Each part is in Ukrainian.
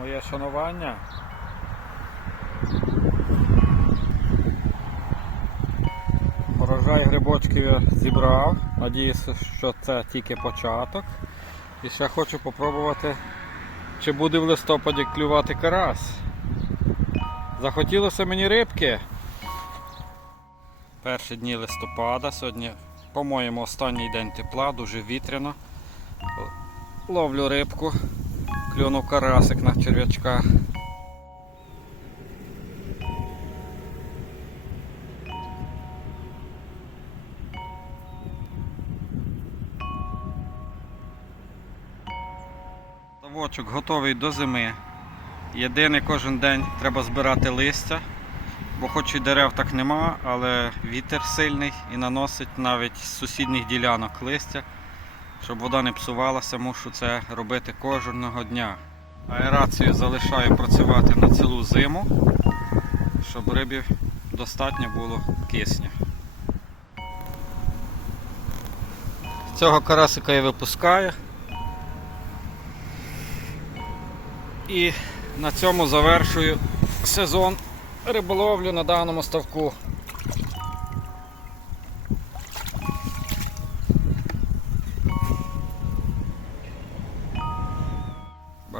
моє шанування. Урожай грибочків я зібрав. Надіюся, що це тільки початок. І ще хочу попробувати, чи буде в листопаді клювати карась. Захотілося мені рибки. Перші дні листопада. Сьогодні, по-моєму, останній день тепла, дуже вітряно. Ловлю рибку, клюнув карасик на черв'ячка. Ставочок готовий до зими. Єдине кожен день треба збирати листя, бо хоч і дерев так нема, але вітер сильний і наносить навіть з сусідніх ділянок листя. Щоб вода не псувалася, мушу це робити кожного дня. Аерацію залишаю працювати на цілу зиму, щоб рибі достатньо було кисня. Цього карасика я випускаю. І на цьому завершую сезон риболовлю на даному ставку.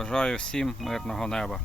Бажаю всім мирного неба.